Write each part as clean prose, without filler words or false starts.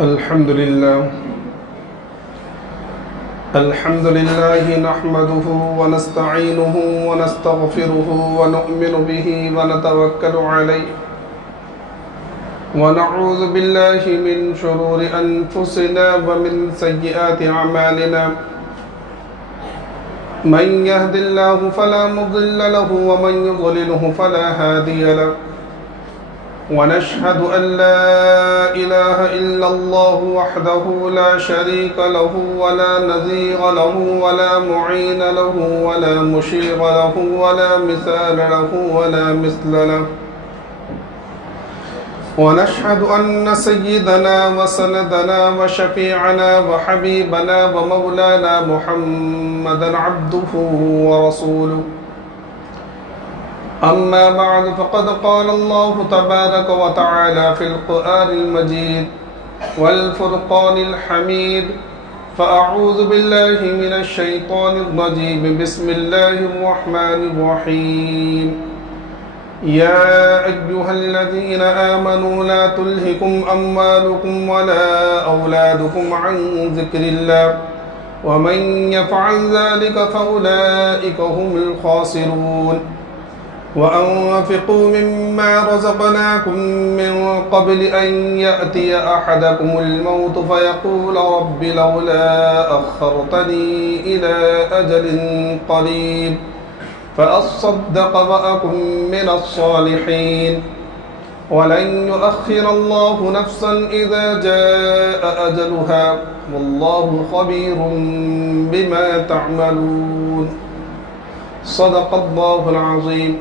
الحمد لله نحمده ونستعينه ونستغفره ونؤمن به ونتوكل عليه ونعوذ بالله من شرور أنفسنا ومن سيئات أعمالنا من يهد الله فلا مضل له ومن يضلله فلا هادي له ونشهد أن لا إله إلا الله وحده لا شريك له ولا نظير له ولا معين له ولا مشير له ولا مثال له ولا مثل له ونشهد أن سيدنا وسندنا وشفيعنا وحبيبنا ومولانا محمدا عبده ورسوله أما بعد فقد قال الله تبارك وتعالى في القرآن المجيد والفرقان الحميد فأعوذ بالله من الشيطان الرجيم بسم الله الرحمن الرحيم يا أيها الذين آمنوا لا تلهكم أموالكم ولا أولادكم عن ذكر الله ومن يفعل ذلك فأولئك هم الخاسرون وأنفقوا مما رزقناكم من قبل أن يأتي أحدكم الموت فيقول رب لولا أخرتني إلى أجل قريب فأصدق وأكن من الصالحين ولن يؤخر الله نفسا إذا جاء أجلها والله خبير بما تعملون صدق الله العظيم.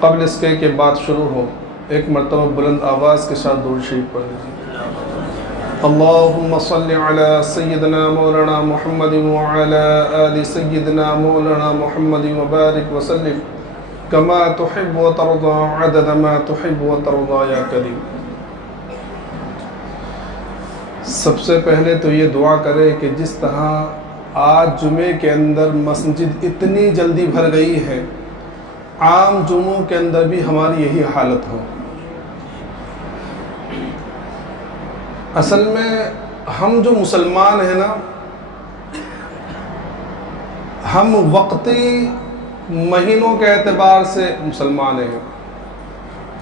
قبل اس کے کہ بات شروع ہو ایک مرتبہ بلند آواز کے ساتھ درود شریف پڑھ لیجیے. اللہم صل علی سیدنا مولانا محمد وعلی آل سیدنا مولانا محمد وبارک وسلم کما تحب وترضى عدد ما تحب وترضى یا کریم. سب سے پہلے تو یہ دعا کرے کہ جس طرح آج جمعے کے اندر مسجد اتنی جلدی بھر گئی ہے، عام جمعوں کے اندر بھی ہماری یہی حالت ہو. اصل میں ہم جو مسلمان ہیں نا، ہم وقتی مہینوں کے اعتبار سے مسلمان ہیں،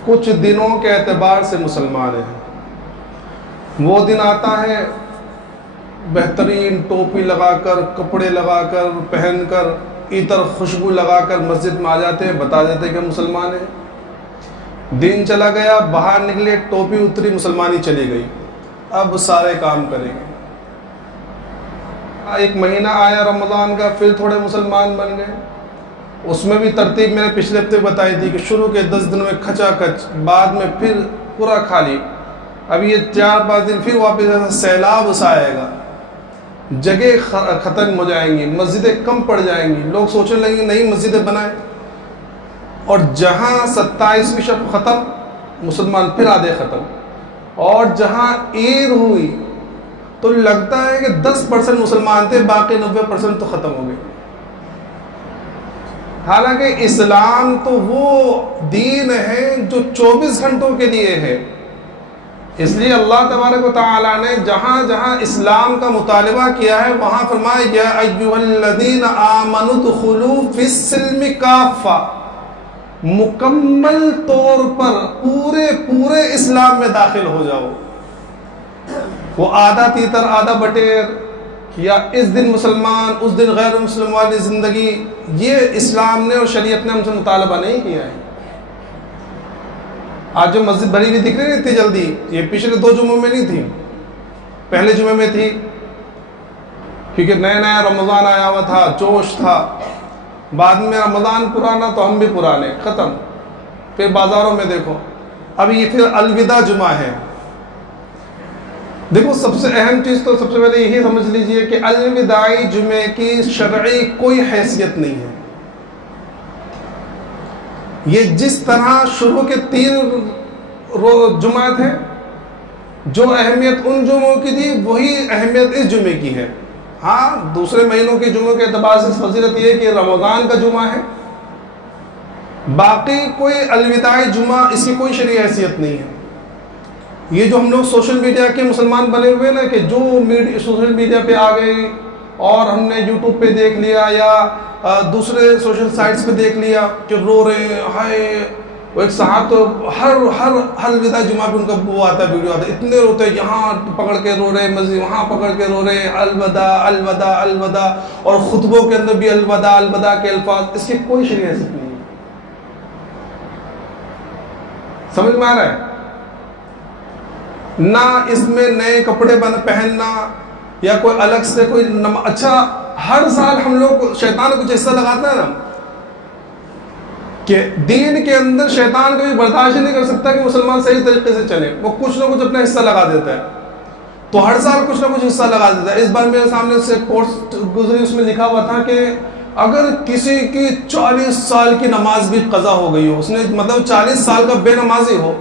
کچھ دنوں کے اعتبار سے مسلمان ہیں. وہ دن آتا ہے بہترین ٹوپی لگا کر، کپڑے لگا کر، پہن کر، عطر خوشبو لگا کر مسجد میں آ جاتے ہیں، بتا دیتے ہیں کہ مسلمان ہیں. دن چلا گیا، باہر نکلے، ٹوپی اتری، مسلمانی چلی گئی، اب سارے کام کریں گے. ایک مہینہ آیا رمضان کا، پھر تھوڑے مسلمان بن گئے. اس میں بھی ترتیب میں نے پچھلے ہفتے بتائی تھی کہ شروع کے 10 دن میں کھچا کھچ، بعد میں پھر پورا خالی. اب یہ 4-5 دن پھر واپس سیلاب آئے گا، جگہ ختم ہو جائیں گی، مسجدیں کم پڑ جائیں گی، لوگ سوچنے لگیں گے نئی مسجدیں بنائیں. اور جہاں 27ویں شب ختم، مسلمان پھر آدھے ختم. اور جہاں عید ہوئی تو لگتا ہے کہ 10% مسلمان تھے، باقی 90% تو ختم ہو گئے. حالانکہ اسلام تو وہ دین ہے جو 24 گھنٹوں کے لیے ہے. اس لیے اللہ تبارک و تعالیٰ نے جہاں جہاں اسلام کا مطالبہ کیا ہے وہاں فرمایا یا ایھا الذین آمنوا ادخلوا فی السلم کافہ، مکمل طور پر پورے اسلام میں داخل ہو جاؤ. وہ آدھا تیتر آدھا بٹیر، یا اس دن مسلمان اس دن غیر مسلم والی زندگی، یہ اسلام نے اور شریعت نے ہم سے مطالبہ نہیں کیا ہے. آج جو مسجد بھری ہوئی دکھ رہی ہے اتنی جلدی، یہ پچھلے 2 جمعوں میں نہیں تھی، پہلے جمعے میں تھی، کیونکہ نیا رمضان آیا ہوا تھا، جوش تھا. بعد میں رمضان پرانا تو ہم بھی پرانے، ختم. پھر بازاروں میں دیکھو، اب یہ پھر الوداع جمعہ ہے. دیکھو سب سے اہم چیز تو سب سے پہلے یہی سمجھ لیجئے کہ الوداعی جمعے کی شرعی کوئی حیثیت نہیں ہے. یہ جس طرح شروع کے 3 جمعات ہیں، جو اہمیت ان جمعوں کی تھی وہی اہمیت اس جمعے کی ہے. ہاں دوسرے مہینوں کے جمعوں کے اعتبار سے فضیلت یہ ہے کہ رمضان کا جمعہ ہے، باقی کوئی الوداعی جمعہ اس کی کوئی شرعی حیثیت نہیں ہے. یہ جو ہم لوگ سوشل میڈیا کے مسلمان بنے ہوئے نا، کہ جو سوشل میڈیا پہ آ گئے اور ہم نے یوٹیوب پہ دیکھ لیا یا دوسرے سوشل سائٹس پہ دیکھ لیا کہ رو رہے ہیں، ہائے وہ ایک صاحب تو ہر وداع جمعہ پہ ان کا وہ آتا ہے، ویڈیو آتا ہے، اتنے روتے ہیں، یہاں پکڑ کے رو رہے مسجد، وہاں پکڑ کے رو رہے الوداع الوداع الوداع، اور خطبوں کے اندر بھی الوداع الوداع کے الفاظ، اس کی کوئی شرعی حیثیت نہیں ہے۔ سمجھ میں آ رہا ہے؟ نہ اس میں نئے کپڑے پہننا یا کوئی الگ سے کوئی اچھا ہر سال ہم لوگ شیطان کچھ حصہ لگاتا ہے نا، کہ دین کے اندر شیطان کبھی برداشت نہیں کر سکتا کہ مسلمان صحیح طریقے سے چلے، وہ کچھ نہ کچھ اپنا حصہ لگا دیتا ہے، تو ہر سال کچھ نہ کچھ حصہ لگا دیتا ہے۔ اس بار میرے سامنے سے پوسٹ گزری، اس میں لکھا ہوا تھا کہ اگر کسی کی 40 سال کی نماز بھی قضا ہو گئی ہو، اس نے مطلب 40 سال کا بے نمازی ہو،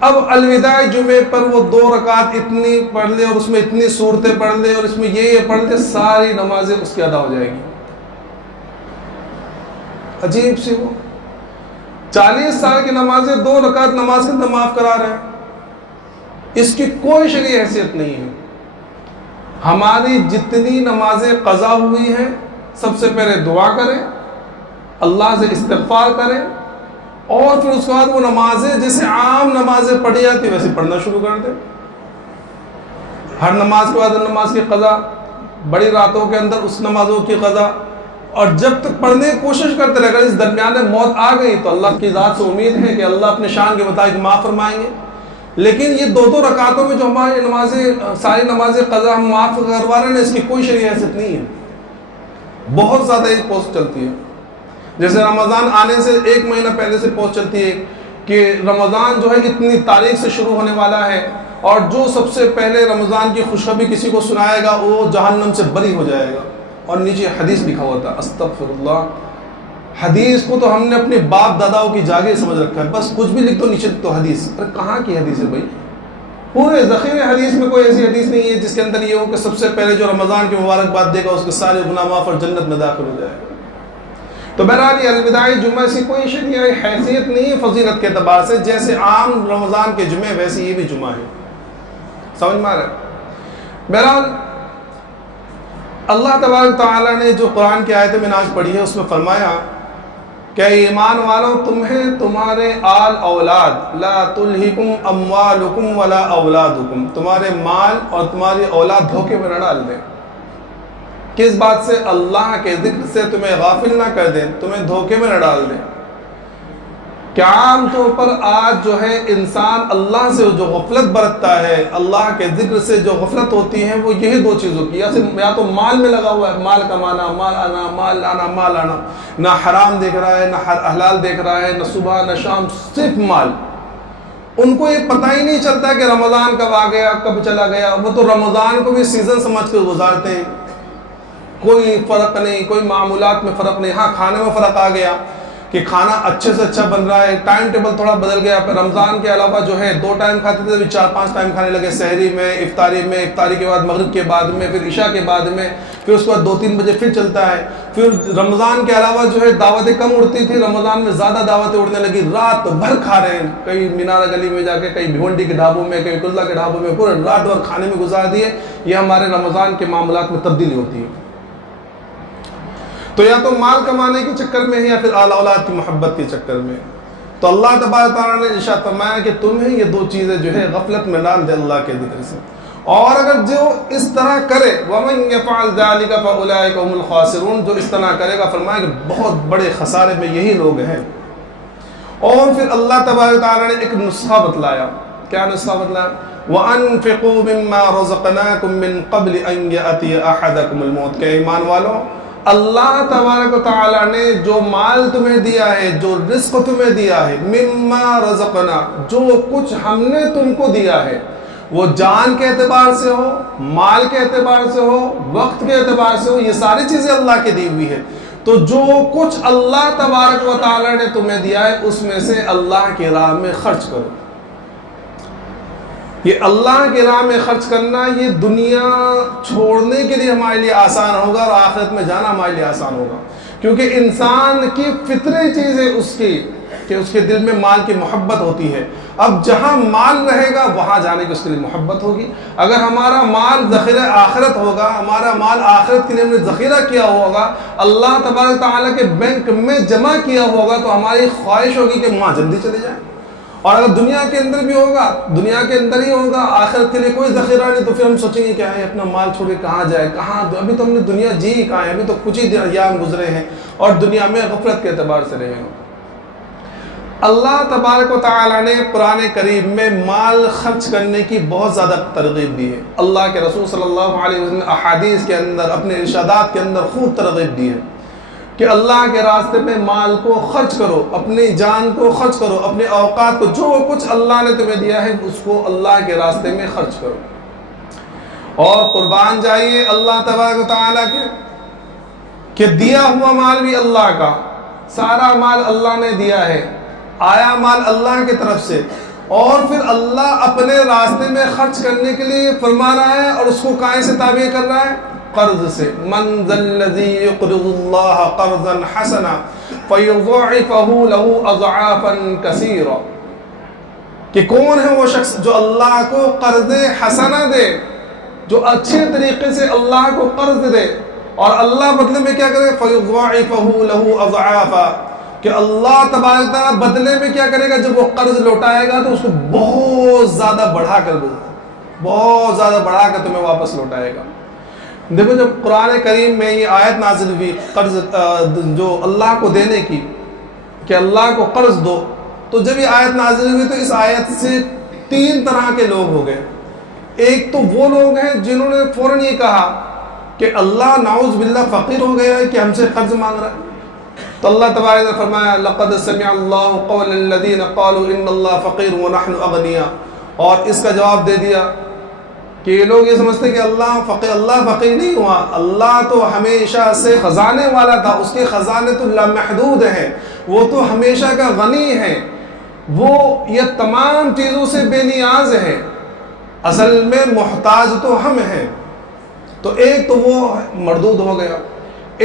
اب الوداع جمعے پر وہ 2 رکعت اتنی پڑھ لے اور اس میں اتنی صورتیں پڑھ لے اور اس میں یہ پڑھ لے، ساری نمازیں اس کی ادا ہو جائے گی۔ عجیب سی، وہ 40 سال کی نمازیں 2 رکعت نماز کے اندر معاف کرا رہے ہیں، اس کی کوئی شرعی حیثیت نہیں ہے۔ ہماری جتنی نمازیں قضا ہوئی ہیں، سب سے پہلے دعا کریں، اللہ سے استغفار کریں، اور پھر اس کے بعد وہ نمازیں جیسے عام نمازیں پڑھی جاتی ویسے پڑھنا شروع کر دیں۔ ہر نماز کے بعد نماز کی قضا، بڑی راتوں کے اندر اس نمازوں کی قضا، اور جب تک پڑھنے کی کوشش کرتے رہے، اگر اس درمیان میں موت آ گئی تو اللہ کی ذات سے امید ہے کہ اللہ اپنے شان کے مطابق معاف فرمائیں گے۔ لیکن یہ 2 رکعتوں میں جو ہماری نمازیں، ساری نمازیں قضا ہم معاف کروا رہے ہیں، اس کی کوئی شرعی حیثیت نہیں ہے۔ بہت زیادہ یہ پوسٹ چلتی ہے، جیسے رمضان آنے سے 1 مہینہ پہلے سے پوسٹ چلتی ہے کہ رمضان جو ہے اتنی تاریخ سے شروع ہونے والا ہے، اور جو سب سے پہلے رمضان کی خوشخبری کسی کو سنائے گا وہ جہنم سے بری ہو جائے گا، اور نیچے حدیث لکھا ہوا تھا۔ استغفر اللہ، حدیث کو تو ہم نے اپنے باپ داداؤں کی جاگیر سمجھ رکھا ہے، بس کچھ بھی لکھ دو نیچے تو حدیث۔ ارے کہاں کی حدیث ہے بھائی؟ پورے ذخیرے حدیث میں کوئی ایسی حدیث نہیں ہے جس کے اندر یہ ہو کہ سب سے پہلے جو رمضان کی مبارکباد دے گا اس کے سارے گناہ معاف اور جنت میں داخل ہو جائے گا۔ تو بہرحال یہ الوداعی جمعہ سے کوئی شرعی حیثیت نہیں ہے فضیلت کے اعتبار سے، جیسے عام رمضان کے جمعے ویسے یہ بھی جمعہ ہے۔ سمجھ میں آ رہا ہے؟ بہرحال اللہ تبارک تعالیٰ نے جو قرآن کی آیت میں آج پڑھی ہے اس میں فرمایا کہ ایمان والوں، تمہیں تمہارے آل اولاد لا تلہکم اموالکم ولا اولادکم، تمہارے مال اور تمہاری اولاد دھوکے میں نہ ڈال دیں۔ کس بات سے؟ اللہ کے ذکر سے تمہیں غافل نہ کر دیں، تمہیں دھوکے میں نہ ڈال دیں۔ کہ عام طور پر آج جو ہے انسان اللہ سے جو غفلت برتتا ہے، اللہ کے ذکر سے جو غفلت ہوتی ہے، وہ یہی 2 چیزوں کی، یا تو مال میں لگا ہوا ہے، مال کمانا، مال آنا، مال لانا، مال آنا، نہ حرام دیکھ رہا ہے نہ حلال دیکھ رہا ہے، نہ صبح نہ شام، صرف مال۔ ان کو یہ پتہ ہی نہیں چلتا کہ رمضان کب آ گیا کب چلا گیا، وہ تو رمضان کو بھی سیزن سمجھ کر گزارتے ہیں، کوئی فرق نہیں، کوئی معمولات میں فرق نہیں۔ ہاں کھانے میں فرق آ گیا کہ کھانا اچھے سے اچھا بن رہا ہے، ٹائم ٹیبل تھوڑا بدل گیا، پھر رمضان کے علاوہ جو ہے 2 ٹائم کھاتے تھے، ابھی 4-5 ٹائم کھانے لگے، سحری میں، افطاری کے بعد، مغرب کے بعد میں، پھر عشاء کے بعد میں، پھر اس کے بعد 2-3 بجے پھر چلتا ہے۔ پھر رمضان کے علاوہ جو ہے دعوتیں کم اڑتی تھی، رمضان میں زیادہ دعوتیں اڑنے لگی، رات بھر کھا رہے ہیں، کئی مینارہ گلی میں جا کے، کئی بھیونڈی کے ڈھابوں میں، کئی کلہ کے ڈھابوں میں، پورے رات بھر کھانے میں گزار دیے۔ یہ ہمارے رمضان کے معاملات میں تبدیلی ہوتی ہے۔ تو یا تو مال کمانے کے چکر میں ہے یا پھر آل اولاد کی محبت کے چکر میں۔ تو اللہ تبارک تعالیٰ نے ارشاد فرمایا کہ تمہیں یہ 2 چیزیں جو ہے غفلت میں ڈال دے اللہ کے ذکر سے، اور اگر جو اس طرح کرے وَمَن يَفْعَلْ ذَلِكَ فَأُولَٰئِكَ هُمُ الْخَاسِرُونَ، جو اس طرح کرے گا، فرمایا کہ بہت بڑے خسارے میں یہی لوگ ہیں۔ اور پھر اللہ تبارک تعالیٰ نے ایک نسخہ بتلایا۔ کیا نسخہ بتلایا؟ وَأَنفِقُوا مِمَّا رَزَقْنَاكُم مِّن قَبْلِ أَن يَأْتِيَ أَحَدَكُمُ الْمَوْتُ، کہ ایمان والوں، اللہ تبارک و تعالیٰ نے جو مال تمہیں دیا ہے، جو رزق تمہیں دیا ہے، مما رزقنا، جو کچھ ہم نے تم کو دیا ہے، وہ جان کے اعتبار سے ہو، مال کے اعتبار سے ہو، وقت کے اعتبار سے ہو، یہ ساری چیزیں اللہ کی دی ہوئی ہے۔ تو جو کچھ اللہ تبارک و تعالیٰ نے تمہیں دیا ہے اس میں سے اللہ کی راہ میں خرچ کرو۔ یہ اللہ کی راہ میں خرچ کرنا، یہ دنیا چھوڑنے کے لیے ہمارے لیے آسان ہوگا اور آخرت میں جانا ہمارے لیے آسان ہوگا، کیونکہ انسان کی فطری چیز ہے اس کی کہ اس کے دل میں مال کی محبت ہوتی ہے. اب جہاں مال رہے گا وہاں جانے کی اس کے لیے محبت ہوگی. اگر ہمارا مال ذخیرہ آخرت ہوگا، ہمارا مال آخرت کے لیے ہم نے ذخیرہ کیا ہوگا، اللہ تبارک تعالیٰ کے بینک میں جمع کیا ہوگا، تو ہماری خواہش ہوگی کہ وہاں جلدی چلے جائیں. اور اگر دنیا کے اندر بھی ہوگا، دنیا کے اندر ہی ہوگا، آخرت کے لیے کوئی ذخیرہ نہیں، تو پھر ہم سوچیں گے کیا ہے اپنا مال چھوڑ کے کہاں جائے، کہاں، ابھی تو ہم نے دنیا جی کہاں ہے، ابھی تو کچھ ہی ایام گزرے ہیں اور دنیا میں غفلت کے اعتبار سے رہے ہیں. اللہ تبارک و تعالیٰ نے قرآن کریم میں مال خرچ کرنے کی بہت زیادہ ترغیب دی ہے. اللہ کے رسول صلی اللہ علیہ وسلم نے احادیث کے اندر، اپنے ارشادات کے اندر خوب ترغیب دی ہے کہ اللہ کے راستے میں مال کو خرچ کرو، اپنی جان کو خرچ کرو، اپنے اوقات کو، جو کچھ اللہ نے تمہیں دیا ہے اس کو اللہ کے راستے میں خرچ کرو. اور قربان جائیے اللہ تبارک و تعالیٰ کے کہ دیا ہوا مال بھی اللہ کا، سارا مال اللہ نے دیا ہے، آیا مال اللہ کی طرف سے، اور پھر اللہ اپنے راستے میں خرچ کرنے کے لیے فرما رہا ہے، اور اس کو کائیں سے تابع کر رہا ہے؟ قرض سے. من ذا الذی یقرض اللہ قرضا حسنا فیضاعفہ لہ اضعافا کثیرا، کہ کون ہے وہ شخص جو اللہ کو قرض حسنہ دے، جو اچھے طریقے سے اللہ کو قرض دے، اور اللہ بدلے میں کیا کرے؟ فیضاعفہ لہ اضعافا، کہ اللہ تبارک تعالیٰ بدلے میں کیا کرے گا؟ جب وہ قرض لوٹائے گا تو اس کو بہت زیادہ بڑھا کر تمہیں واپس لوٹائے گا. دیکھو جب قرآن کریم میں یہ آیت نازل ہوئی قرض جو اللہ کو دینے کی، کہ اللہ کو قرض دو، تو جب یہ آیت نازل ہوئی تو اس آیت سے 3 طرح کے لوگ ہو گئے. ایک تو وہ لوگ ہیں جنہوں نے فوراً یہ کہا کہ اللہ نعوذ باللہ فقیر ہو گیا ہے کہ ہم سے قرض مانگ رہا ہے. تو اللہ تبارک نے فرمایا لقد سمع اللہ قول الذین قالوا ان اللہ فقیر ونحن اغنیاء، اور اس کا جواب دے دیا کہ یہ لوگ یہ سمجھتے کہ اللہ فقیر نہیں ہوا، اللہ تو ہمیشہ سے خزانے والا تھا، اس کے خزانے تو لامحدود ہیں، وہ تو ہمیشہ کا غنی ہے، وہ یہ تمام چیزوں سے بے نیاز ہے، اصل میں محتاج تو ہم ہیں. تو ایک تو وہ مردود ہو گیا.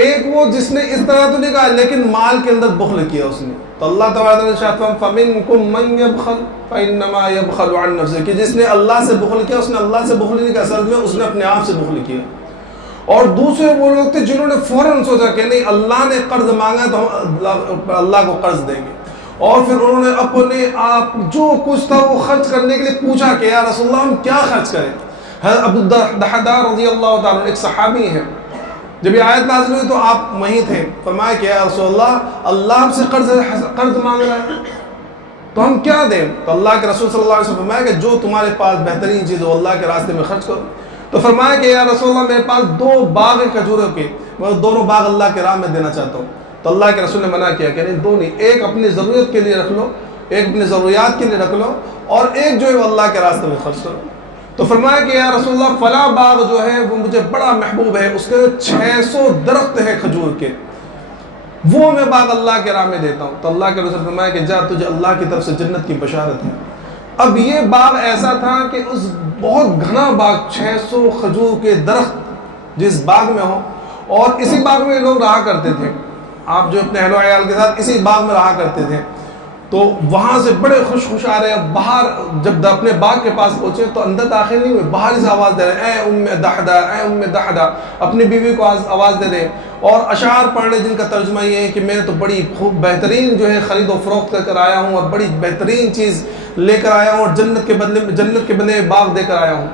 ایک وہ جس نے اس طرح تو نہیں کہا لیکن مال کے اندر بخل کیا اس نے. تو اللہ تعالیٰ نے ارشاد فرمایا فَمِنْكُمْ مَنْ يَبْخَلْ فَإِنَّمَا يَبْخَلُ عَنْ نَفْسِهِ، کہ جس نے اللہ سے بخل کیا، اس نے اللہ سے بخل نہیں کیا، اصل میں اس نے اپنے آپ سے بخل کیا. اور دوسرے وہ لوگ تھے جنہوں نے فوراً سوچا کہ نہیں اللہ نے قرض مانگا تو ہم اللہ کو قرض دیں گے، اور پھر انہوں نے اپنے آپ جو کچھ تھا وہ خرچ کرنے کے لیے پوچھا کہ یا رسول اللہ ہم کیا خرچ کریں. حضرت ابو الدحداء رضی اللہ تعالیٰ ایک صحابی ہیں، جب یہ آیت نازل ہوئی تو آپ وہیں تھے، فرمایا کہ یا رسول اللہ ہم سے قرض مانگ رہا ہے تو ہم کیا دیں؟ تو اللہ کے رسول صلی اللہ علیہ وسلم فرمایا کہ جو تمہارے پاس بہترین چیز ہو اللہ کے راستے میں خرچ کرو. تو فرمایا کہ یا رسول اللہ میرے پاس 2 باغ کھجوروں کے، میں دونوں باغ اللہ کے راہ میں دینا چاہتا ہوں. تو اللہ کے رسول نے منع کیا کہ نہیں 2 نہیں، ایک اپنی ضرورت کے لیے رکھ لو، ایک اپنی ضروریات کے لیے رکھ لو، اور ایک جو ہے وہ اللہ کے راستے میں خرچ کرو. تو فرمایا کہ یا رسول اللہ فلاں باغ جو ہے وہ مجھے بڑا محبوب ہے، اس کے 600 درخت ہیں کھجور کے، وہ میں باغ اللہ کے راہ میں دیتا ہوں. تو اللہ کے رسول فرمایا کہ جا تجھے اللہ کی طرف سے جنت کی بشارت ہے. اب یہ باغ ایسا تھا کہ اس بہت گھنا باغ 600 کھجور کے درخت جس باغ میں ہو، اور اسی باغ میں لوگ رہا کرتے تھے، آپ جو اپنے اہل و عیال کے ساتھ اسی باغ میں رہا کرتے تھے. تو وہاں سے بڑے خوش آ رہے ہیں. باہر جب اپنے باغ کے پاس پہنچے تو اندر داخل نہیں ہوئے، باہر سے آواز دے رہے ہیں اے ام دحدہ، اے ام دحدہ، اپنی بیوی کو آواز دے رہے ہیں، اور اشعار پڑھ رہے جن کا ترجمہ یہ ہے کہ میں تو بڑی خوب بہترین جو ہے خرید و فروخت کر آیا ہوں، اور بڑی بہترین چیز لے کر آیا ہوں، اور جنت کے بدلے باغ دے کر آیا ہوں.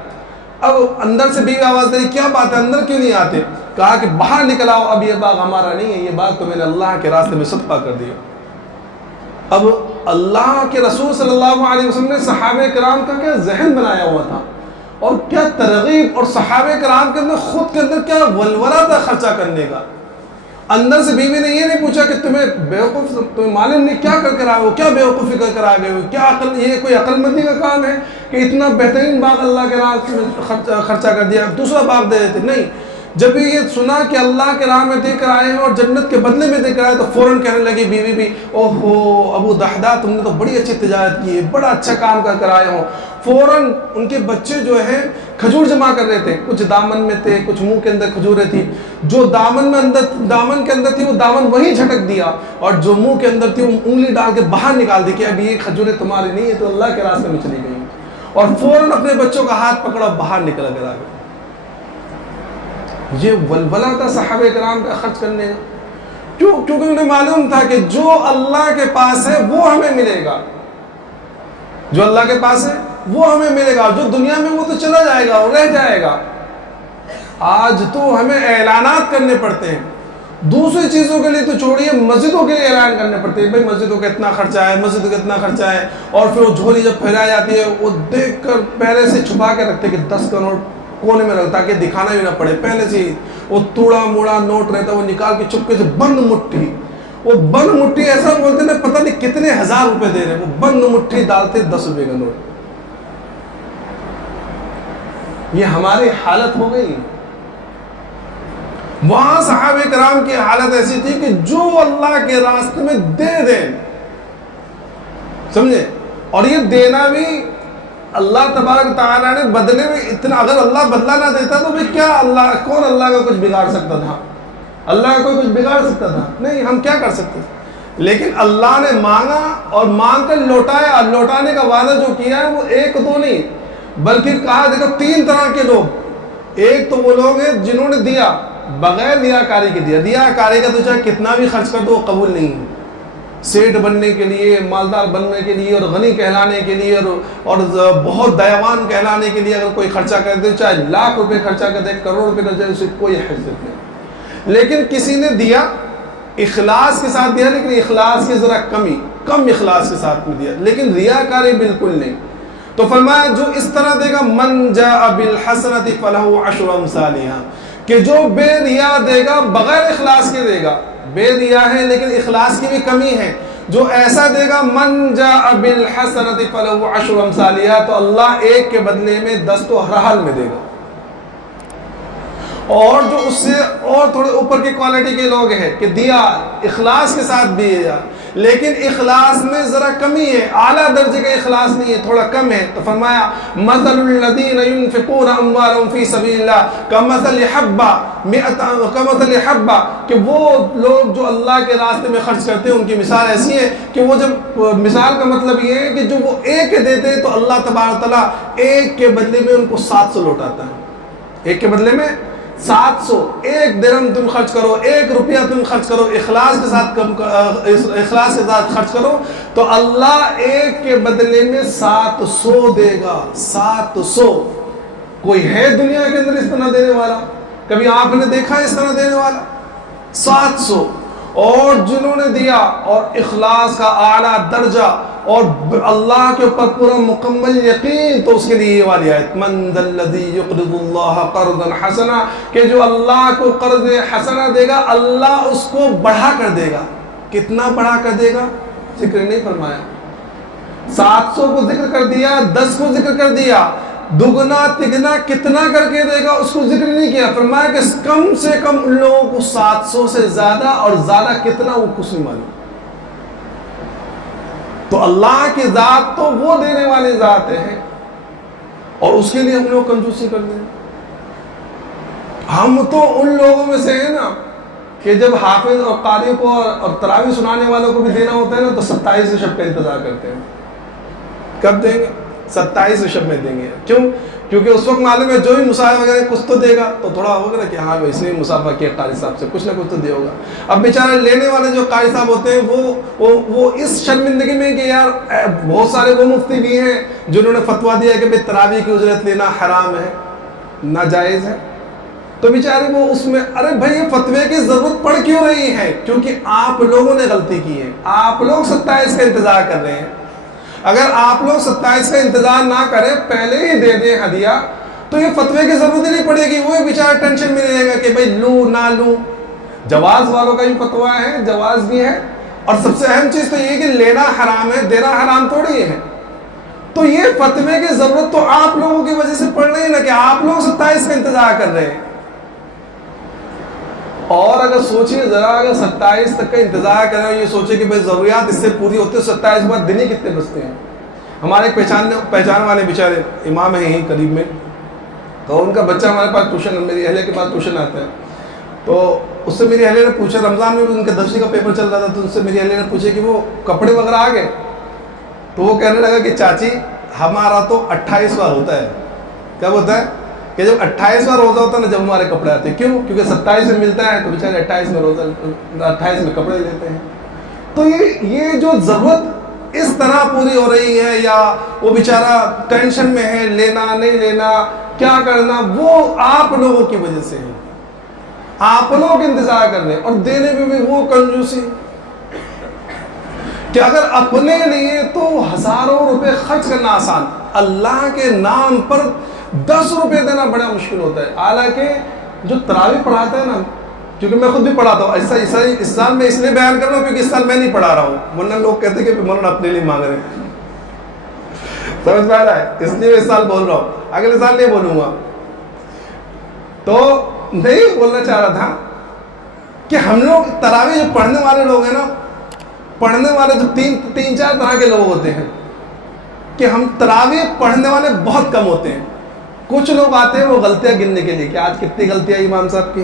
اب اندر سے بیوی آواز دے رہی کیا بات ہے اندر کیوں نہیں آتے؟ کہا کہ باہر نکل آؤ، اب یہ باغ ہمارا نہیں ہے، یہ باغ تو میں نے اللہ کے راستے میں صدقہ کر دیا. اب اللہ کے رسول صلی اللہ علیہ وسلم نے صحابہ کرام کا کیا ذہن بنایا ہوا تھا، اور کیا ترغیب، اور صحابہ کرام کے اندر خود کے اندر کیا ولولہ تھا خرچہ کرنے کا. اندر سے بیوی نے یہ نہیں پوچھا کہ تمہیں بیوقوف، تمہیں معلوم نہیں کیا کر کر آئے ہو، کیا بیوقوفی کر کر آ گئے ہو، کیا عقل، یہ کوئی عقل مندی کا کام ہے کہ اتنا بہترین باغ اللہ کے راستے میں خرچہ کر دیا دوسرا باغ دے دیتے. نہیں، جب یہ سنا کہ اللہ کے راہ میں دے کر آئے ہیں اور جنت کے بدلے میں دے کر آئے تو فوراً کہنے لگی بیوی بھی اوہو ابو دحدہ تم نے تو بڑی اچھی تجارت کی ہے، بڑا اچھا کام کر آئے ہو۔ فوراً ان کے بچے جو ہیں کھجور جمع کر رہے تھے، کچھ دامن میں تھے، کچھ منہ کے اندر کھجوریں تھی، جو دامن کے اندر تھی وہ دامن وہیں جھٹک دیا، اور جو منہ کے اندر تھی وہ انگلی ڈال کے باہر نکال دی کہ اب یہ کھجوریں تمہاری نہیں ہے، تو اللہ کے راستے میں چلی گئی، اور فوراً اپنے بچوں کا ہاتھ پکڑا باہر نکل کر آ گئے۔ یہ ولولہ تھا صحابہ کرام کا خرچ کرنے کا، کیونکہ انہیں معلوم تھا کہ جو اللہ کے پاس ہے وہ ہمیں ملے گا، جو اللہ کے پاس ہے وہ ہمیں ملے گا، جو دنیا میں وہ تو چلا جائے گا اور رہ جائے گا۔ آج تو ہمیں اعلانات کرنے پڑتے ہیں، دوسری چیزوں کے لیے تو چھوڑیے، مسجدوں کے لیے اعلان کرنے پڑتے ہیں، بھائی مسجدوں کا اتنا خرچہ ہے، مسجدوں کا اتنا خرچہ ہے، اور پھر وہ جھولی جب پھیلائی جاتی ہے وہ دیکھ کر پہلے سے چھپا کے رکھتے کہ 10 کروڑ کونے میں رکھتا کہ دکھانا بھی نہ پڑے، پہلے سے وہ توڑا موڑا نوٹ رہتا وہ نکال کے چپکے سے بند مٹھی، وہ بند مٹھی ایسا بولتے نا پتہ نہیں کتنے ہزار روپے دے رہے ہیں، وہ بند مٹھی ڈالتے 10 روپے کا نوٹ۔ یہ ہماری حالت ہو گئی۔ وہاں صحابہ کرام کی حالت ایسی تھی کہ جو اللہ کے راستے میں دے دیں، سمجھے، اور یہ دینا بھی اللہ تبارک تعالیٰ نے بدلے میں اتنا، اگر اللہ بدلہ نہ دیتا تو کیا اللہ، کون اللہ کا کچھ بگاڑ سکتا تھا؟ اللہ کا کوئی کچھ بگاڑ سکتا تھا؟ نہیں، ہم کیا کر سکتے تھے؟ لیکن اللہ نے مانگا اور مانگ کر لوٹایا، لوٹانے کا وعدہ جو کیا ہے وہ ایک دو نہیں بلکہ کہا دیکھو 3 طرح کے لوگ، ایک تو وہ لوگ ہیں جنہوں نے دیا بغیر ریاکاری کے دیا، ریاکاری کا تو چاہے کتنا بھی خرچ کر دو وہ قبول نہیں ہے، سیٹھ بننے کے لیے، مالدار بننے کے لیے، اور غنی کہلانے کے لیے، اور بہت دیوان کہلانے کے لیے اگر کوئی خرچہ کر دے، چاہے لاکھ روپے خرچہ کر دے، کروڑ روپے خرچہ کر دے، اسے کوئی حیثیت نہیں۔ لیکن کسی نے دیا اخلاص کے ساتھ دیا، لیکن اخلاص کی ذرا کم اخلاص کے ساتھ میں دیا، لیکن ریاکاری بالکل نہیں۔ تو فرمایا جو اس طرح دے گا من جاء بالحسنۃ فلہ عشر امثالھا، کہ جو بے ریا دے گا، بغیر اخلاص کے دے گا، بے ریا ہے لیکن اخلاص کی بھی کمی ہے، جو ایسا دے گا من جاء بالحسنۃ فلہ عشر امثالھا، تو اللہ ایک کے بدلے میں 10 تو ہر حال میں دے گا۔ اور جو اس سے اور تھوڑے اوپر کی کوالٹی کے لوگ ہیں کہ دیا اخلاص کے ساتھ بھی دیا، لیکن اخلاص میں ذرا کمی ہے، اعلیٰ درجے کا اخلاص نہیں ہے، تھوڑا کم ہے، تو فرمایا مثل الذین ينفقون اموالهم فی سبیل اللہ کمثل حبہ، کہ وہ لوگ جو اللہ کے راستے میں خرچ کرتے ہیں ان کی مثال ایسی ہے کہ وہ جب، مثال کا مطلب یہ ہے کہ جو وہ ایک دیتے ہیں تو اللہ تبارک تعالیٰ ایک کے بدلے میں ان کو 700 لوٹاتا ہے، ایک کے بدلے میں 700۔ 1 درہم تم خرچ کرو، 1 روپیہ تم خرچ کرو، اخلاص کے ساتھ خرچ کرو تو اللہ ایک کے بدلے میں 700 دے گا، 700۔ کوئی ہے دنیا کے اندر اس طرح دینے والا؟ کبھی آپ نے دیکھا اس طرح دینے والا؟ 700۔ اور جنہوں نے دیا اور اخلاص کا اعلیٰ درجہ اور اللہ کے اوپر پورا مکمل یقین، تو اس کے لیے یہ والی آیت من ذا الذی یقرض اللہ قرضا حسنا، کہ جو اللہ کو قرض حسنا دے گا اللہ اس کو بڑھا کر دے گا۔ کتنا بڑھا کر دے گا ذکر نہیں فرمایا، 700 کو ذکر کر دیا، 10 کو ذکر کر دیا، دگنا تگنا کتنا کر کے دے گا اس کو ذکر نہیں کیا، فرمایا کہ کم سے کم ان لوگوں کو 700 سے زیادہ، اور زیادہ کتنا وہ کچھ نہیں معلوم۔ تو اللہ کی ذات تو وہ دینے والی ذات ہے، اور اس کے لیے ہم لوگ کنجوسی کر دیں۔ ہم تو ان لوگوں میں سے ہیں نا کہ جب حافظ اور قاری کو اور تراویح سنانے والوں کو بھی دینا ہوتا ہے نا تو 27 شب کا انتظار کرتے ہیں، کب دیں گے؟ 27 شب میں دیں گے۔ کیوں؟ کیونکہ اس وقت معلوم ہے جو بھی مصاحبہ وغیرہ کچھ تو دے گا، تو تھوڑا ہوگا نا کہ ہاں اس نے مصاحبہ کیا قاری صاحب سے، کچھ نہ کچھ تو دے ہوگا۔ اب بیچارے لینے والے جو قاری صاحب ہوتے ہیں وہ اس شرمندگی میں کہ یار بہت سارے وہ مفتی بھی ہیں جنہوں نے فتویٰ دیا کہ بھئی تراویح کی اجرت لینا حرام ہے، ناجائز ہے، تو بیچارے وہ اس میں، ارے بھائی یہ فتوے کی ضرورت پڑ کیوں رہی ہے؟ کیونکہ آپ لوگوں نے غلطی کی ہے، آپ لوگ 27 کا انتظار کر رہے ہیں۔ اگر آپ لوگ 27 کا انتظار نہ کریں، پہلے ہی دے دیں ہدیہ، تو یہ فتوے کی ضرورت ہی نہیں پڑے گی، وہ بیچارہ ٹینشن میں رہے گا کہ بھائی لوں نہ لوں۔ جواز والوں کا بھی فتویٰ ہے، جواز بھی ہے، اور سب سے اہم چیز تو یہ کہ لینا حرام ہے، دینا حرام تھوڑی ہے۔ تو یہ فتوے کی ضرورت تو آپ لوگوں کی وجہ سے پڑ رہی ہے نا، کہ آپ لوگ 27 کا انتظار کر رہے ہیں۔ اور اگر سوچیے ذرا، اگر 27 تک کا انتظار کریں، یہ سوچے کہ بھائی ضروریات اس سے پوری ہوتی ہے، 27 کے بعد دن ہی کتنے بچتے ہیں. ہمارے پہچان والے بیچارے امام ہیں یہیں قریب میں، تو ان کا بچہ ہمارے پاس ٹیوشن، میری اہلیہ کے پاس ٹیوشن آتا ہے. تو اس سے میری اہلیہ نے پوچھا، رمضان میں بھی ان کے 10ویں کا پیپر چل رہا تھا، تو ان سے میری اہلیہ نے پوچھا کہ وہ کپڑے وغیرہ آ گئے. تو وہ کہنے لگا کہ چاچی ہمارا تو 28واں ہوتا ہے. کب ہوتا ہے؟ کہ جب 28واں روزہ ہوتا ہے نا، جب ہمارے کپڑے آتے ہیں. کیوں؟ کیونکہ 27 میں ملتا ہے تو بیچارے 28 میں روزہ، 28 میں کپڑے لیتے ہیں. تو یہ جو ضرورت اس طرح پوری ہو رہی ہے، یا وہ بیچارہ ٹینشن میں ہے، لینا نہیں لینا کیا کرنا، وہ آپ لوگوں کی وجہ سے ہے. آپ لوگ انتظار کر رہے ہیں، اور دینے میں بھی وہ کنجوسی کہ اگر اپنے لیے تو ہزاروں روپے خرچ کرنا آسان، اللہ کے نام پر 10 روپے دینا بڑا مشکل ہوتا ہے. حالانکہ جو تراویح پڑھاتا ہے نا، کیونکہ میں خود بھی پڑھاتا ہوں، ایسا اس سال میں اس لیے بیان کر رہا ہوں کیونکہ اس سال میں نہیں پڑھا رہا ہوں، ورنہ لوگ کہتے ہیں کہ مولانا اپنے لیے مانگ رہے ہیں. سمجھ میں آ رہا ہے؟ اس لیے اس سال بول رہا ہوں، اگلے سال نہیں بولوں گا. تو نہیں بولنا چاہ رہا تھا کہ ہم لوگ تراویح جو پڑھنے والے لوگ ہیں نا، پڑھنے والے جو تین چار طرح کے لوگ ہوتے ہیں، کہ ہم تراویح پڑھنے والے بہت کم ہوتے ہیں. کچھ لوگ آتے ہیں وہ غلطیاں گننے کے لیے کہ آج کتنی غلطیاں امام صاحب کی،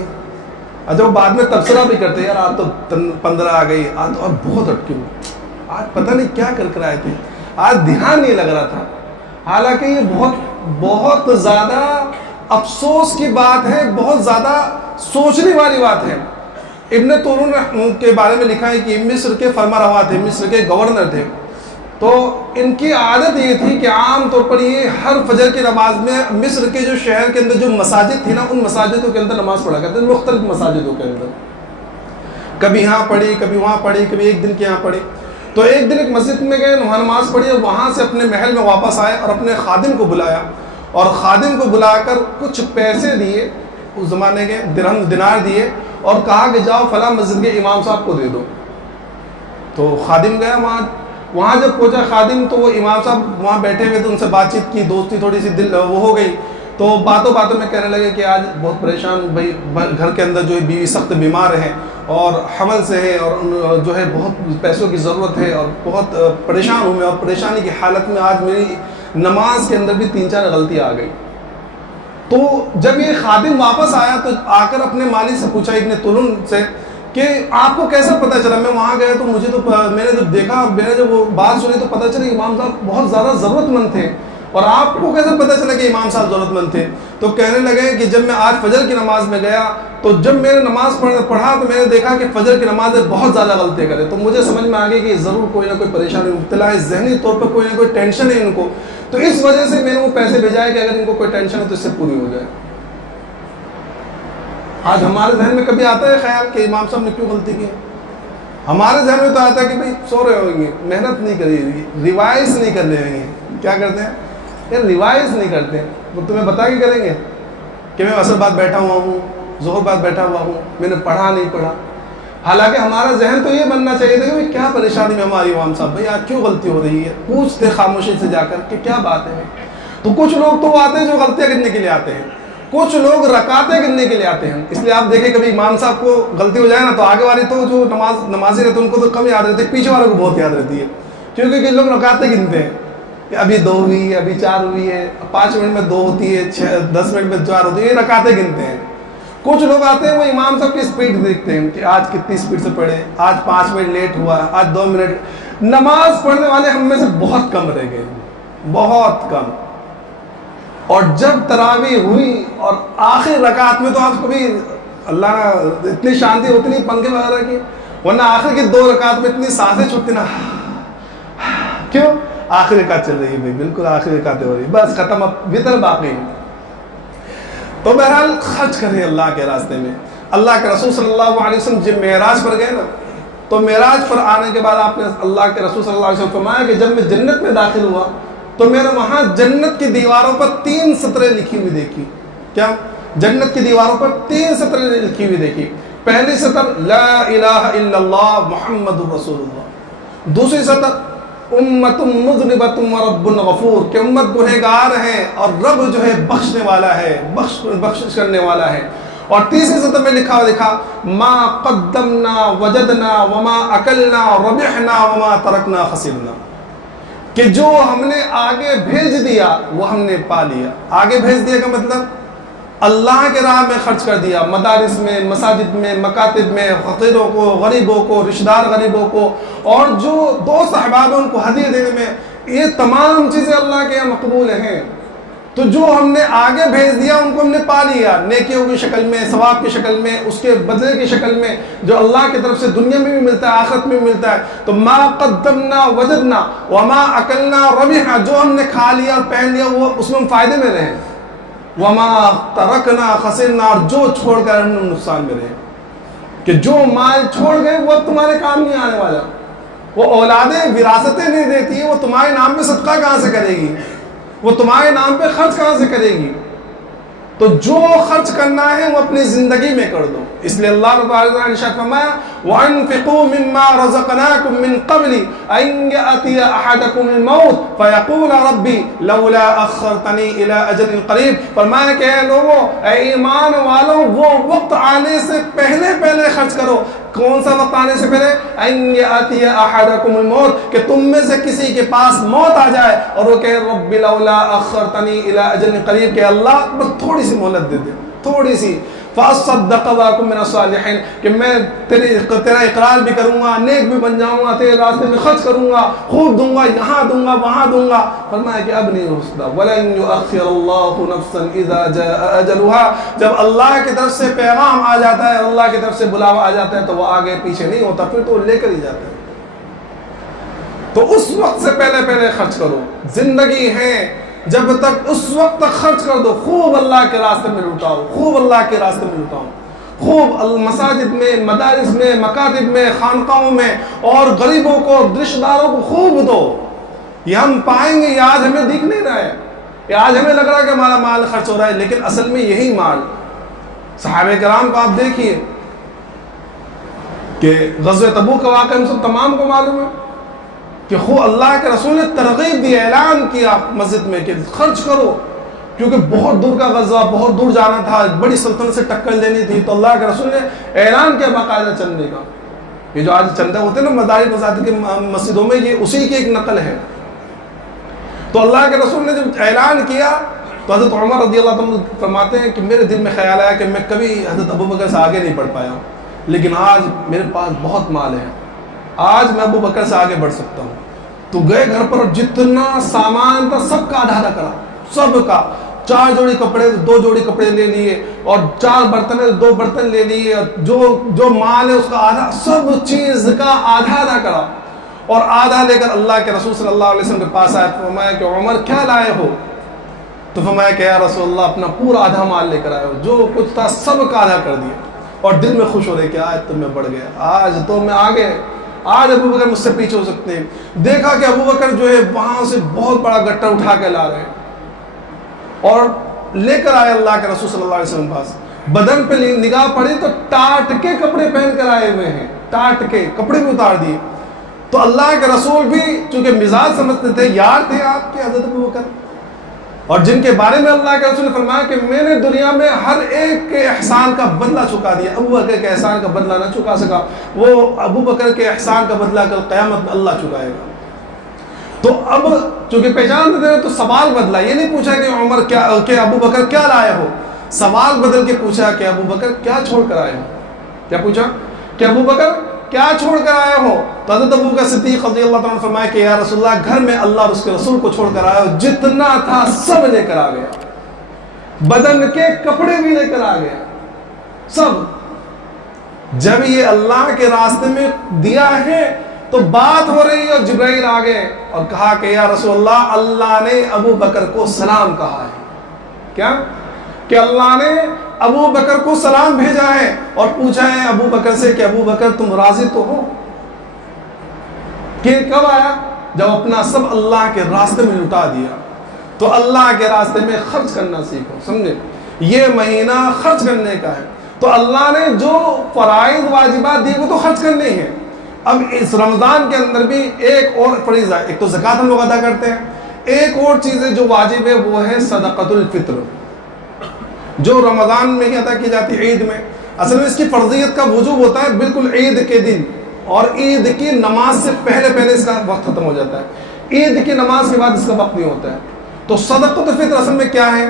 اور جب بعد میں تبصرہ بھی کرتے ہیں، یار آج تو 15 آ گئی، آج تو بہت اٹکی ہوئی، آج پتہ نہیں کیا کر آئے تھے، آج دھیان نہیں لگ رہا تھا. حالانکہ یہ بہت زیادہ افسوس کی بات ہے، بہت زیادہ سوچنے والی بات ہے. ابن طولون کے بارے میں لکھا ہے کہ مصر کے فرما روا تھے، مصر کے گورنر تھے. تو ان کی عادت یہ تھی کہ عام طور پر یہ ہر فجر کی نماز میں مصر کے جو شہر کے اندر جو مساجد تھی نا، ان مساجدوں کے اندر نماز پڑھا کرتے تھے، مختلف مساجدوں کے اندر. کبھی یہاں پڑھی، کبھی وہاں پڑھی، کبھی ایک دن کے یہاں پڑھی. تو ایک دن ایک مسجد میں گئے، وہاں نماز پڑھی، اور وہاں سے اپنے محل میں واپس آئے اور اپنے خادم کو بلایا، اور خادم کو بلا کر کچھ پیسے دیے، اس زمانے کے درہم دینار دیے، اور کہا کہ جاؤ فلاں مسجد کے امام صاحب کو دے دو. تو خادم گیا وہاں جب پہنچا خادم، تو وہ امام صاحب وہاں بیٹھے ہوئے تھے، ان سے بات چیت کی، دوستی تھوڑی سی دل وہ ہو گئی. تو باتوں میں کہنے لگے کہ آج بہت پریشان، بھائی گھر کے اندر جو ہے بیوی سخت بیمار ہے، اور حمل سے ہے، اور جو ہے بہت پیسوں کی ضرورت ہے، اور بہت پریشان ہوں میں، اور پریشانی کی حالت میں آج میری نماز کے اندر بھی 3-4 غلطیاں آ گئی. تو جب یہ خادم واپس آیا تو آ کر اپنے مالک سے پوچھا، ابن طولون سے، کہ آپ کو کیسے پتہ چلا؟ میں وہاں گیا تو مجھے تو میں نے جب دیکھا اور میں نے جب وہ بات سنی تو پتہ چلا امام صاحب بہت زیادہ ضرورت مند تھے، اور آپ کو کیسے پتہ چلا کہ امام صاحب ضرورت مند تھے؟ تو کہنے لگے کہ جب میں آج فجر کی نماز میں گیا تو جب میں نے نماز پڑھا تو میں نے دیکھا کہ فجر کی نماز بہت زیادہ غلطیاں کرے. تو مجھے سمجھ میں آ گئی کہ ضرور کوئی نہ کوئی پریشانی مبتلا ہے، ذہنی طور پر کوئی نہ کوئی ٹینشن ہے ان کو. تو اس وجہ سے میں نے وہ پیسے بھیجائے کہ اگر ان کو کوئی ٹینشن ہے تو اس سے پوری ہو جائے. آج ہمارے ذہن میں کبھی آتا ہے خیال کہ امام صاحب نے کیوں غلطی کی؟ ہمارے ذہن میں تو آتا ہے کہ بھائی سو رہے ہوئیں گے، محنت نہیں کری ہوگی، ریوائز نہیں کر رہے ہوں گے. کیا کرتے ہیں یار؟ ریوائز نہیں کرتے. وہ تمہیں بتا کے کریں گے کہ میں اصل بات بیٹھا ہوا ہوں، ظہر بات بیٹھا ہوا ہوں، میں نے پڑھا نہیں پڑھا. حالانکہ ہمارا ذہن تو یہ بننا چاہیے تھا کہ کیا پریشانی میں ہماری امام صاحب، بھائی آج کیوں غلطی ہو رہی ہے؟ پوچھتے خاموشی سے جا کر کہ کیا بات ہے. تو کچھ لوگ تو آتے ہیں جو غلطیاں گننے کے لیے آتے ہیں، کچھ لوگ رکعتیں گننے کے لیے آتے ہیں. اس لیے آپ دیکھیں کبھی امام صاحب کو غلطی ہو جائے نا تو آگے والے تو جو نمازی رہتے ہیں ان کو تو کم یاد رہتی ہے، پیچھے والوں کو بہت یاد رہتی ہے. کیونکہ لوگ رکعتیں گنتے ہیں کہ ابھی 2 ہوئی ہے، ابھی 4 ہوئی ہے، 5 منٹ میں 2 ہوتی ہے، 10 منٹ میں 4 ہوتی ہے، یہ رکعتیں گنتے ہیں. کچھ لوگ آتے ہیں وہ امام صاحب کی اسپیڈ دیکھتے ہیں کہ آج کتنی اسپیڈ سے پڑھے، آج 5 منٹ لیٹ ہوا، آج 2 منٹ. نماز پڑھنے والے ہم میں سے بہت کم رہ گئے، بہت کم. اور جب تراویح ہوئی اور آخر رکعت میں تو آپ کو بھی اللہ نے اتنی شانتی ہوتی نہیں پنکھے وغیرہ کی، ورنہ آخر کی 2 رکعت میں اتنی سانسیں چھوٹتی نا. کیوں؟ آخری رکعت چل رہی ہے بھائی، بالکل آخری رکعتیں ہو رہی، بس ختم، اب وتر باقی ہے. تو بہرحال خرچ کریں اللہ کے راستے میں. اللہ کے رسول صلی اللہ علیہ وسلم جب معراج پر گئے نا، تو معراج پر آنے کے بعد آپ نے اللہ کے رسول صلی اللہ علیہ وسلم فرمایا کہ جب میں جنت میں داخل ہوا تو میں نے وہاں جنت کی دیواروں پر 3 سطریں لکھی ہوئی دیکھی. کیا؟ جنت کی دیواروں پر 3 سطریں لکھی ہوئی دیکھی. پہلی سطر لا الہ الا اللہ محمد رسول اللہ. دوسری سطر امت مذنبۃ ورب غفور، کہ امت گنہگار ہے اور رب جو ہے بخشنے والا ہے، بخشش کرنے والا ہے. اور تیسری سطر میں لکھا ما قدمنا وجدنا وما اکلنا ربحنا وما ترکنا خسرنا، کہ جو ہم نے آگے بھیج دیا وہ ہم نے پا لیا۔ آگے بھیج دیا کا مطلب اللہ کے راہ میں خرچ کر دیا، مدارس میں، مساجد میں، مکاتب میں، فقیروں کو، غریبوں کو، رشتہ دار غریبوں کو، اور جو دوست احباب ہیں ان کو ہدیہ دینے میں، یہ تمام چیزیں اللہ کے یہاں مقبول ہیں۔ تو جو ہم نے آگے بھیج دیا ان کو ہم نے پا لیا، نیکیوں کی شکل میں، ثواب کی شکل میں، اس کے بدلے کی شکل میں، جو اللہ کی طرف سے دنیا میں بھی ملتا ہے، آخرت میں بھی ملتا ہے۔ تو ما قدمنا وجدنا وما اکلنا ربحنا، جو ہم نے کھا لیا اور پہن لیا وہ اس میں ہم فائدے میں رہے، وما ترکنا خسرنا، اور جو چھوڑ کر ہم نقصان میں رہے، کہ جو مال چھوڑ گئے وہ تمہارے کام نہیں آنے والا، وہ اولادیں وراثتیں نہیں دیتی، وہ تمہارے نام پہ صدقہ کہاں سے کرے گی، وہ تمہارے نام پہ خرچ کہاں سے کرے گی؟ تو جو خرچ کرنا ہے وہ اپنی زندگی میں کر دو۔ اس لیے اللہ تعالیٰ نے ارشاد فرمایا وَأَنفِقُوا مِمَّا رَزَقْنَاكُم مِّن قَبْلِ أَن يَأْتِيَ أَحَدَكُمُ الْمَوْتُ فَيَقُولَ رَبِّ لَوْلَا أَخَّرْتَنِي إِلَىٰ أَجَلٍ قَرِيبٍ، فرمایا کہ اے لوگوں، اے ایمان والوں، وہ وقت آنے سے پہلے خرچ کرو۔ کون سا وقت آنے سے پہلے؟ ان یاتی احدکم الموت، کہ تم میں سے کسی کے پاس موت آ جائے اور وہ کہے رب لولا اخرتنی الی اجل قریب، کہ اللہ بس تھوڑی سی مہلت دے دے، تھوڑی سی، فاصدق واکن من الصالحین، کہ میں تیرا اقرار بھی کروں گا، نیک بھی بن جاؤں گا، تیرے راستے میں خرچ کروں گا، خوب دوں گا، یہاں دوں گا، وہاں دوں گا۔ فرمایا کہ اب نہیں ہو سکتا، ولن یؤخر اللہ نفسا اذا جاء اجلها، جب اللہ کی طرف سے پیغام آ جاتا ہے، اللہ کی طرف سے بلاوا آ جاتا ہے تو وہ آگے پیچھے نہیں ہوتا، پھر تو لے کر ہی جاتا ہے۔ تو اس وقت سے پہلے خرچ کرو، زندگی ہے جب تک اس وقت تک خرچ کر دو، خوب اللہ کے راستے میں لٹاؤ، خوب اللہ کے راستے میں لٹاؤ، خوب مساجد میں، مدارس میں، مکاتب میں، خانقاہوں میں، اور غریبوں کو، رشتہ داروں کو خوب دو۔ یہ ہم پائیں گے، یہ آج ہمیں دکھ نہیں رہا ہے، یہ آج ہمیں لگ رہا ہے کہ ہمارا مال خرچ ہو رہا ہے، لیکن اصل میں یہی مال، صحابہ کرام کو آپ دیکھیے کہ غزوہ تبوک کا واقعہ ہم سب تمام کو معلوم ہے کہ خود اللہ کے رسول نے ترغیب دی، اعلان کیا مسجد میں کہ خرچ کرو، کیونکہ بہت دور کا غزوہ، بہت دور جانا تھا، بڑی سلطنت سے ٹکر لینی تھی، تو اللہ کے رسول نے اعلان کیا باقاعدہ چندے کا۔ یہ جو آج چندے ہوتے ہیں نا مدارس مساجد کی مسجدوں میں، یہ اسی کی ایک نقل ہے۔ تو اللہ کے رسول نے جب اعلان کیا تو حضرت عمر رضی اللہ عنہ فرماتے ہیں کہ میرے دل میں خیال آیا کہ میں کبھی حضرت ابو بکر سے آگے نہیں بڑھ پایا ہوں، لیکن آج میرے پاس بہت مال ہے، آج میں ابو بکر سے آگے بڑھ سکتا ہوں۔ تو گئے گھر پر، جتنا سامان تھا سب کا آدھا کرا، سب کا، 4 جوڑی کپڑے 2 جوڑی کپڑے لے لیے، اور 4 برتن 2 برتن لے لیے، جو مال ہے اس کا آدھا، سب چیز کا آدھا کرا، اور آدھا لے کر اللہ کے رسول صلی اللہ علیہ وسلم کے پاس آئے۔ فرمایا کہ عمر کیا لائے ہو؟ تو فرمایا کہ یا رسول اللہ اپنا پورا آدھا مال لے کر آئے ہو، جو کچھ تھا سب کا آدھا کر دیا، اور دل میں خوش ہو رہے کہ آج تو میں بڑھ گیا، آج تو میں آگے، آج ابو بکر مجھ سے پیچھے ہو سکتے ہیں۔ دیکھا کہ ابو بکر جو ہے وہاں سے بہت بڑا گٹر اٹھا کے لا رہے ہیں اور لے کر آئے اللہ کے رسول صلی اللہ علیہ وسلم پاس۔ بدن پہ نگاہ پڑی تو ٹاٹ کے کپڑے پہن کر آئے ہوئے ہیں، ٹاٹ کے کپڑے بھی اتار دیے۔ تو اللہ کے رسول بھی چونکہ مزاج سمجھتے تھے، یار تھے آپ کے حضرت ابو بکر، اور جن کے بارے میں اللہ کے رسول نے فرمایا کہ میں نے دنیا میں ہر ایک کے احسان کا بدلہ چکا دیا، ابو بکر کے احسان کا بدلہ نہ چکا سکا، وہ ابو بکر کے احسان کا بدلہ کل قیامت میں اللہ چکائے گا۔ تو اب چونکہ پہچانتے تھے تو سوال بدلا، یہ نہیں پوچھا کہ عمر کیا، کہ ابو بکر کیا لائے ہو، سوال بدل کے پوچھا کہ ابو بکر کیا چھوڑ کر آئے ہو۔ کیا پوچھا؟ کہ ابو بکر کیا چھوڑ کر آئے ہو؟ تو حضرت ابو بکر صدیق رضی اللہ عنہ نے فرمایا کہ یا رسول اللہ گھر میں اللہ اور اس کے رسول کو چھوڑ کر آئے ہو، جتنا تھا سب لے کر آ گیا، بدن کے کپڑے بھی لے کر آ گیا، سب۔ جب یہ اللہ کے راستے میں دیا ہے تو بات ہو رہی ہے، اور جبرائیل آ گئے اور کہا کہ یا رسول اللہ اللہ نے ابو بکر کو سلام کہا ہے۔ کیا؟ کہ اللہ نے ابو بکر کو سلام بھیجا ہے اور پوچھا ہے ابو بکر سے کہ ابو بکر تم راضی تو ہو؟ کہ کب آیا؟ جب اپنا سب اللہ کے راستے میں لٹا دیا۔ تو اللہ کے راستے میں خرچ کرنا سیکھو، سمجھے؟ یہ مہینہ خرچ کرنے کا ہے۔ تو اللہ نے جو فرائض واجبات دی وہ تو خرچ کرنے ہیں۔ اب اس رمضان کے اندر بھی ایک اور فریضہ ہے، ایک تو زکوٰۃ ہم لوگ ادا کرتے ہیں، ایک اور چیز ہے جو واجب ہے، وہ ہے صدقۃ الفطر۔ جو رمضان میں ہی ادا کی جاتی ہے عید میں. اصل میں اس کی فرضیت کا وجوب ہوتا ہے بالکل عید کے دن، اور عید کی نماز سے پہلے اس کا وقت ختم ہو جاتا ہے. عید کی نماز کے بعد اس کا وقت نہیں ہوتا ہے. تو صدقۃ الفطر اصل میں کیا ہے؟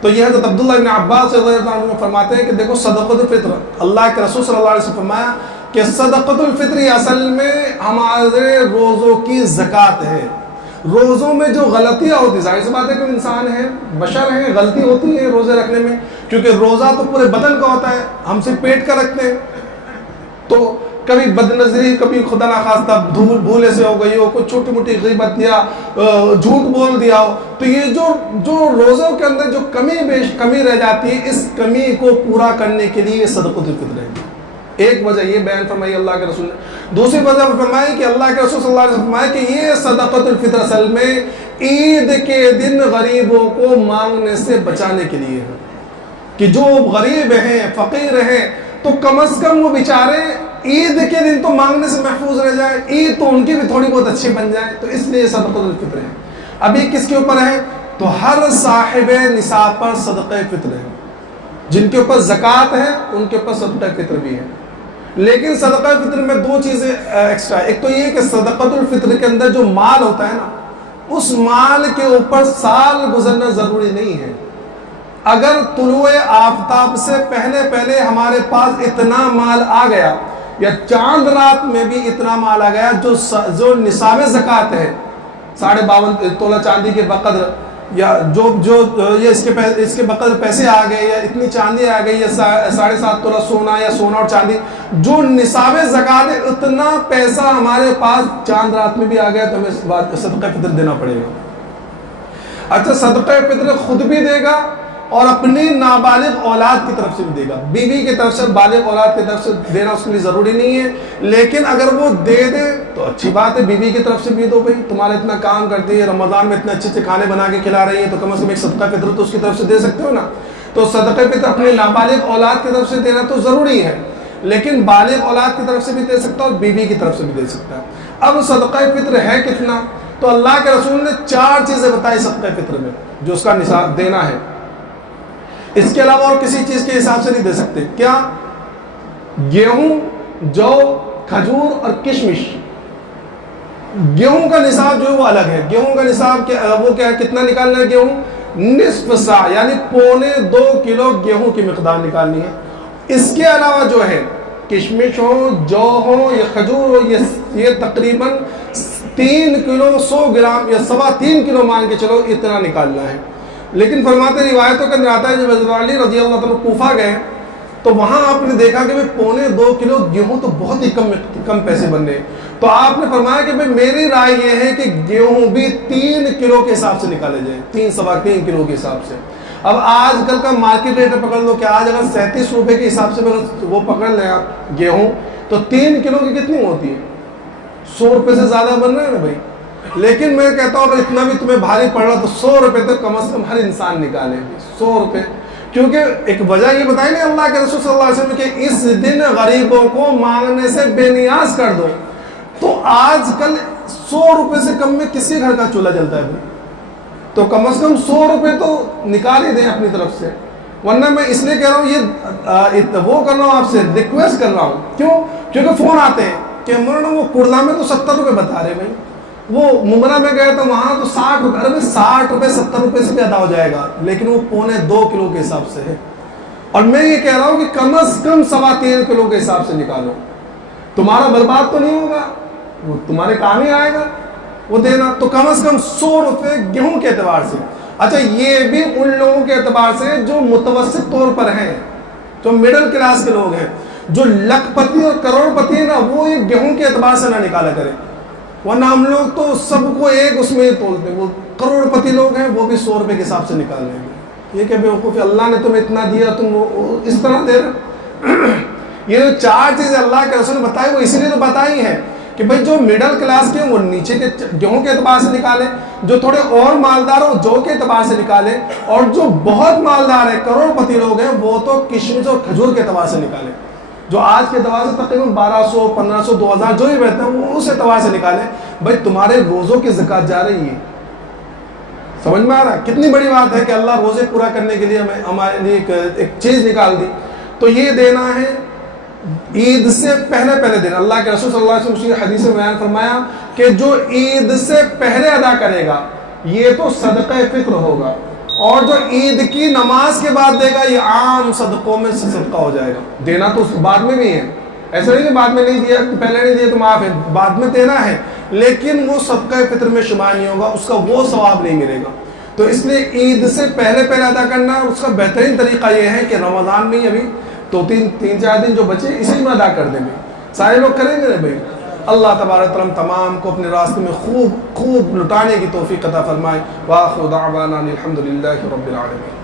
تو یہ حضرت عبداللہ ابن عباس رضی اللہ عنہ فرماتے ہیں کہ دیکھو صدقۃ الفطر، اللہ کے رسول صلی اللہ علیہ وسلم فرمایا کہ صدقۃ الفطر اصل میں ہمارے روزوں کی زکوٰۃ ہے. روزوں میں جو غلطیاں ہوتی، ظاہر سی بات ہے کہ انسان ہے، بشر ہیں، غلطی ہوتی ہے روزے رکھنے میں، کیونکہ روزہ تو پورے بدن کا ہوتا ہے، ہم سے پیٹ کا رکھتے ہیں. تو کبھی بد نظری، کبھی خدا نخواستہ بھولے سے ہو گئی ہو، کوئی چھوٹی موٹی غیبت یا جھوٹ بول دیا ہو، تو یہ جو روزوں کے اندر جو کمی رہ جاتی ہے، اس کمی کو پورا کرنے کے لیے یہ صدقۃ الفطر ہے. ایک وجہ یہ بیان فرمائی اللہ کے رسول نے. دوسری وجہ فرمائی کہ اللہ کے رسول صلی اللہ علیہ وسلم فرمایا کہ یہ صدقۃ الفطر اصل میں عید کے دن غریبوں کو مانگنے سے بچانے کے لیے ہے، کہ جو غریب ہیں، فقیر ہیں، تو کم از کم وہ بیچارے عید کے دن تو مانگنے سے محفوظ رہ جائے، عید تو ان کی بھی تھوڑی بہت اچھی بن جائے. تو اس لیے صدقۃ الفطر ہے. ابھی کس کے اوپر ہے؟ تو ہر صاحب نصاب پر صدقہ فطر ہے. جن کے اوپر زکوٰۃ ہے ان کے اوپر صدقہ فطر بھی ہے. لیکن صدقہ فطر میں دو چیزیں ایکسٹرا. ایک تو یہ کہ صدقۃ الفطر کے اندر جو مال ہوتا ہے نا، اس مال کے اوپر سال گزرنا ضروری نہیں ہے. اگر طلوع آفتاب سے پہلے ہمارے پاس اتنا مال آ گیا، یا چاند رات میں بھی اتنا مال آ گیا جو نصاب زکوٰۃ ہے، 52.5 تولہ چاندی کے بقدر، یا یہ اس کے بقدر پیسے آ گئے، یا اتنی چاندی آ گئی، یا 7.5 تولہ سونا، یا سونا اور چاندی، جو نصاب زکوٰۃ ہے اتنا پیسہ ہمارے پاس چاند رات میں بھی آ گیا تو ہمیں صدقہ فطر دینا پڑے گا. اچھا، صدقہ فطر خود بھی دے گا اور اپنی نابالغ اولاد کی طرف سے بھی دے گا. بیوی کی طرف سے، بالغ اولاد کی طرف سے دینا اس کے لیے ضروری نہیں ہے، لیکن اگر وہ دے تو اچھی بات ہے. بیوی کی طرف سے بھی دو، بھائی تمہارا اتنا کام کرتی ہے، رمضان میں اتنے اچھے کھانے بنا کے کھلا رہی ہے، تو کم از کم ایک صدقہ فطر تو اس کی طرف سے دے سکتے ہو نا. تو صدقہ فطر اپنی نابالغ اولاد کی طرف سے دینا تو ضروری ہے، لیکن بالغ اولاد کی طرف سے بھی دے سکتا ہے اور بیوی کی طرف سے بھی دے سکتا ہے. اب صدقہ فطر ہے کتنا؟ تو اللہ کے رسول نے 4 چیزیں بتائی صدقہ فطر میں جو اس کا نصاب دینا ہے. اس کے علاوہ اور کسی چیز کے حساب سے نہیں دے سکتے. کیا؟ گیہوں، جو، کھجور اور کشمش. گیہوں کا نصاب جو ہے وہ الگ ہے. گیہوں کا نصاب وہ کیا ہے؟ کتنا نکالنا ہے گیہوں؟ نصف سا، یعنی 1.25 کلو گیہوں کی مقدار نکالنی ہے. اس کے علاوہ جو ہے کشمش ہو، جو ہو یا کھجور ہو، یہ تقریباً 3 کلو 100 گرام یا 3.25 کلو مان کے چلو اتنا نکالنا ہے. لیکن فرماتے روایتوں کے اندر آتا ہے جب حضرت علی رضی اللہ تعالیٰ کوفہ گئے تو وہاں آپ نے دیکھا کہ 1.25 کلو گیہوں تو بہت ہی کم پیسے بن رہے. تو آپ نے فرمایا کہ میری رائے یہ ہے کہ گیہوں بھی 3 کلو کے حساب سے نکالے جائیں، 3 کلو کے حساب سے. اب آج کل کا مارکیٹ ریٹ پکڑ لو کہ آج اگر 37 روپے کے حساب سے وہ پکڑ لیں آپ گیہوں، تو 3 کلو کی کتنی ہوتی ہے؟ 100 روپے سے زیادہ بن رہے ہیں نا بھائی. لیکن میں کہتا ہوں اگر اتنا بھی تمہیں بھاری پڑ رہا تو 100 روپے تک کم از کم ہر انسان نکالے. 100 روپے، کیونکہ ایک وجہ یہ بتائی نہیں اللہ کے رسول صلی اللہ علیہ وسلم کہ اس دن غریبوں کو مانگنے سے بے نیاز کر دو. تو آج کل 100 روپے سے کم میں کسی گھر کا چولہا جلتا ہے بھائی، تو کم از کم 100 روپے تو نکال ہی دیں اپنی طرف سے. ورنہ میں اس لیے کہہ رہا ہوں، یہ وہ کر رہا ہوں آپ سے ریکویسٹ کر رہا ہوں. کیوں؟ کیونکہ فون آتے ہیں کہ مولانا وہ کرلا میں تو 70 روپے بتا رہے بھائی، وہ ممرہ میں گئے تو وہاں تو 60 روپے. ارے 60 روپے 70 روپے سے بھی ادا ہو جائے گا، لیکن وہ 2.25 کلو کے حساب سے ہے. اور میں یہ کہہ رہا ہوں کہ کم از کم 3.25 کلو کے حساب سے نکالو. تمہارا برباد تو نہیں ہوگا، وہ تمہارے کام ہی آئے گا وہ دینا. تو کم از کم 100 روپے گیہوں کے اعتبار سے. اچھا، یہ بھی ان لوگوں کے اعتبار سے جو متوسط طور پر ہیں، جو مڈل کلاس کے لوگ ہیں. جو لکھ پتی اور کروڑ پتی ہے نا، وہ یہ گیہوں کے اعتبار سے نہ نکالا کرے، ورنہ ہم لوگ تو سب کو ایک اس میں تولتے ہیں. وہ کروڑ پتی لوگ ہیں وہ بھی 100 روپے کے حساب سے نکال لیں گے. یہ کہ بیوقوفی، اللہ نے تمہیں اتنا دیا تم وہ اس طرح دے رہے. یہ جو 4 چیزیں اللہ کے رسول نے بتائی وہ اسی لیے تو بتائی ہیں کہ بھائی جو مڈل کلاس کے ہیں وہ نیچے کے گیہوں کے اعتبار سے نکالے، جو تھوڑے اور مالدار ہو جو کے اعتبار سے نکالے، اور جو بہت مالدار ہیں کروڑ پتی لوگ ہیں وہ تو کشمش اور کھجور کے اعتبار سے نکالے. جو آج کے اعتبار سے تقریباً 1200 1500 2000 جو بھی رہتے ہیں وہ اس اعتبار سے نکالیں. بھائی تمہارے روزوں کی زکوٰۃ جا رہی ہے، سمجھ میں آ رہا ہے؟ کتنی بڑی بات ہے کہ اللہ روزے پورا کرنے کے لیے ہمارے لیے ایک چیز نکال دی. تو یہ دینا ہے عید سے پہلے دن. اللہ کے رسول صلی اللہ علیہ وسلم حدیث میں بیان فرمایا کہ جو عید سے پہلے ادا کرے گا یہ تو صدقہ فطر ہوگا, اور جو عید کی نماز کے بعد دے گا یہ عام صدقوں میں سے صدقہ ہو جائے گا. دینا تو بعد میں بھی ہے, ایسا نہیں کہ بعد میں نہیں دیا, پہلے نہیں دیا تو معاف ہے, بعد میں دینا ہے, لیکن وہ صدقہ فطر میں شمار نہیں ہوگا, اس کا وہ ثواب نہیں ملے گا. تو اس لیے عید سے پہلے ادا کرنا, اور اس کا بہترین طریقہ یہ ہے کہ رمضان میں ابھی تو تین چار دن جو بچے اسی میں ادا کر دیں گے. سارے لوگ کریں گے نا بھائی. اللہ تبارک تعالیٰ تمام کو اپنے راستے میں خوب لٹانے کی توفیق عطا فرمائے. وآخر دعوانا الحمد للہ رب العالمین.